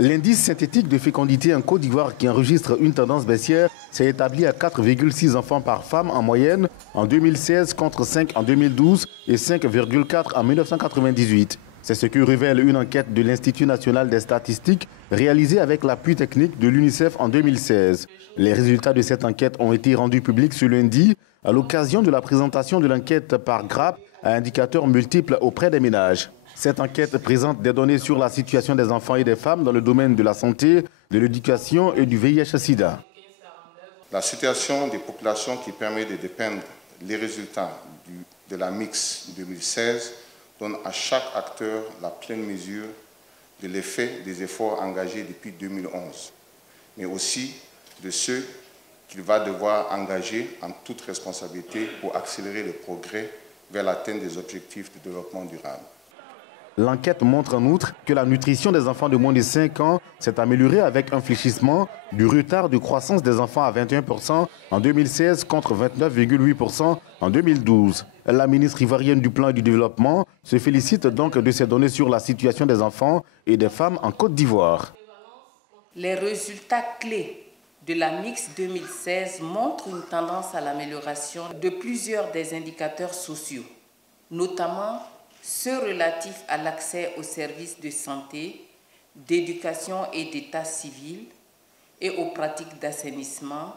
L'indice synthétique de fécondité en Côte d'Ivoire, qui enregistre une tendance baissière, s'est établi à 4,6 enfants par femme en moyenne en 2016 contre 5 en 2012 et 5,4 en 1998. C'est ce que révèle une enquête de l'Institut national des statistiques réalisée avec l'appui technique de l'UNICEF en 2016. Les résultats de cette enquête ont été rendus publics ce lundi à l'occasion de la présentation de l'enquête par GRAP à indicateurs multiples auprès des ménages. Cette enquête présente des données sur la situation des enfants et des femmes dans le domaine de la santé, de l'éducation et du VIH-Sida. La situation des populations qui permet de dépeindre les résultats de la mix 2016 donne à chaque acteur la pleine mesure de l'effet des efforts engagés depuis 2011, mais aussi de ceux qu'il va devoir engager en toute responsabilité pour accélérer le progrès vers l'atteinte des objectifs de développement durable. L'enquête montre en outre que la nutrition des enfants de moins de 5 ans s'est améliorée avec un fléchissement du retard de croissance des enfants à 21% en 2016 contre 29,8% en 2012. La ministre ivoirienne du Plan et du Développement se félicite donc de ces données sur la situation des enfants et des femmes en Côte d'Ivoire. Les résultats clés de la mix 2016 montrent une tendance à l'amélioration de plusieurs des indicateurs sociaux, notamment ceux relatifs à l'accès aux services de santé, d'éducation et d'état civil et aux pratiques d'assainissement,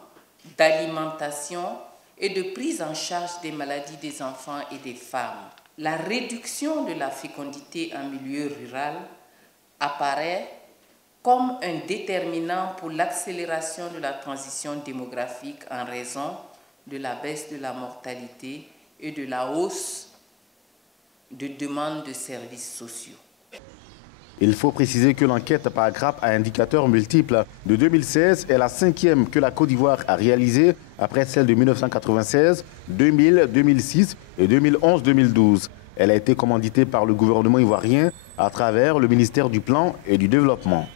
d'alimentation et de prise en charge des maladies des enfants et des femmes. La réduction de la fécondité en milieu rural apparaît comme un déterminant pour l'accélération de la transition démographique en raison de la baisse de la mortalité et de la hausse de demande de services sociaux. Il faut préciser que l'enquête par GRAP à indicateurs multiples de 2016 est la 5e que la Côte d'Ivoire a réalisée après celle de 1996, 2000, 2006 et 2011-2012. Elle a été commanditée par le gouvernement ivoirien à travers le ministère du Plan et du Développement.